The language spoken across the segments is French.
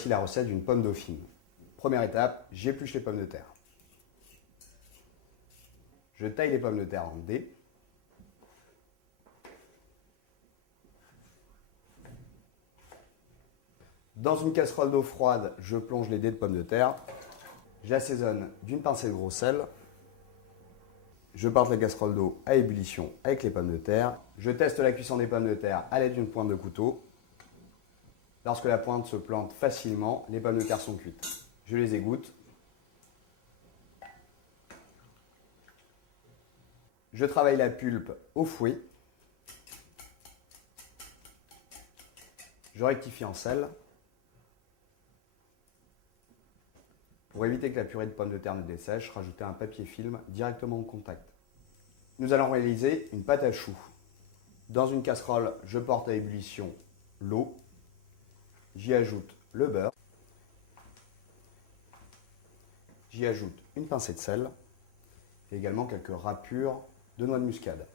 voici la recette d'une pomme dauphine. Première étape, j'épluche les pommes de terre. Je taille les pommes de terre en dés. Dans une casserole d'eau froide, je plonge les dés de pommes de terre. J'assaisonne d'une pincée de gros sel. Je porte la casserole d'eau à ébullition avec les pommes de terre. Je teste la cuisson des pommes de terre à l'aide d'une pointe de couteau. Lorsque la pointe se plante facilement, les pommes de terre sont cuites. Je les égoutte. Je travaille la pulpe au fouet. Je rectifie en sel. Pour éviter que la purée de pommes de terre ne dessèche, rajoutez un papier film directement au contact. Nous allons réaliser une pâte à choux. Dans une casserole, je porte à ébullition l'eau. J'y ajoute le beurre. J'y ajoute une pincée de sel et également quelques râpures de noix de muscade.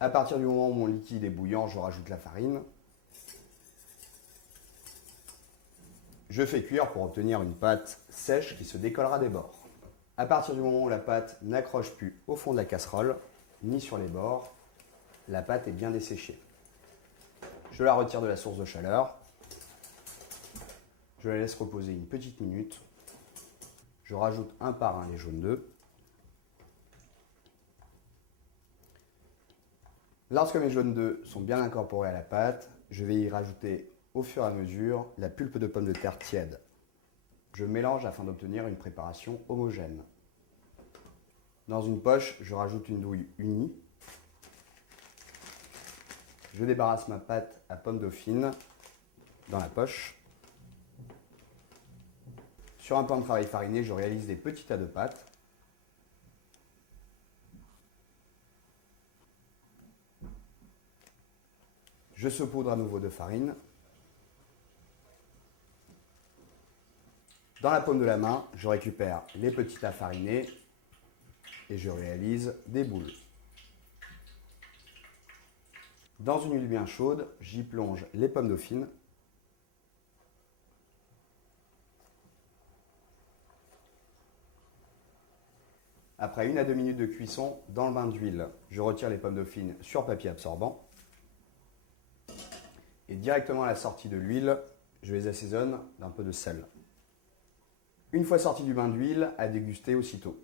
À partir du moment où mon liquide est bouillant, je rajoute la farine. Je fais cuire pour obtenir une pâte sèche qui se décollera des bords. À partir du moment où la pâte n'accroche plus au fond de la casserole, ni sur les bords, la pâte est bien desséchée. Je la retire de la source de chaleur. Je la laisse reposer une petite minute. Je rajoute un par un les jaunes d'œufs. Lorsque mes jaunes d'œufs sont bien incorporés à la pâte, je vais y rajouter au fur et à mesure la pulpe de pommes de terre tiède. Je mélange afin d'obtenir une préparation homogène. Dans une poche, je rajoute une douille unie. Je débarrasse ma pâte à pomme dauphine dans la poche. Sur un plan de travail fariné, je réalise des petits tas de pâte. Je saupoudre à nouveau de farine. Dans la paume de la main, je récupère les petits tas farinés et je réalise des boules. Dans une huile bien chaude, j'y plonge les pommes dauphines. Après 1 à 2 minutes de cuisson dans le bain d'huile, je retire les pommes dauphines sur papier absorbant. Et directement à la sortie de l'huile, je les assaisonne d'un peu de sel. Une fois sorti du bain d'huile, à déguster aussitôt.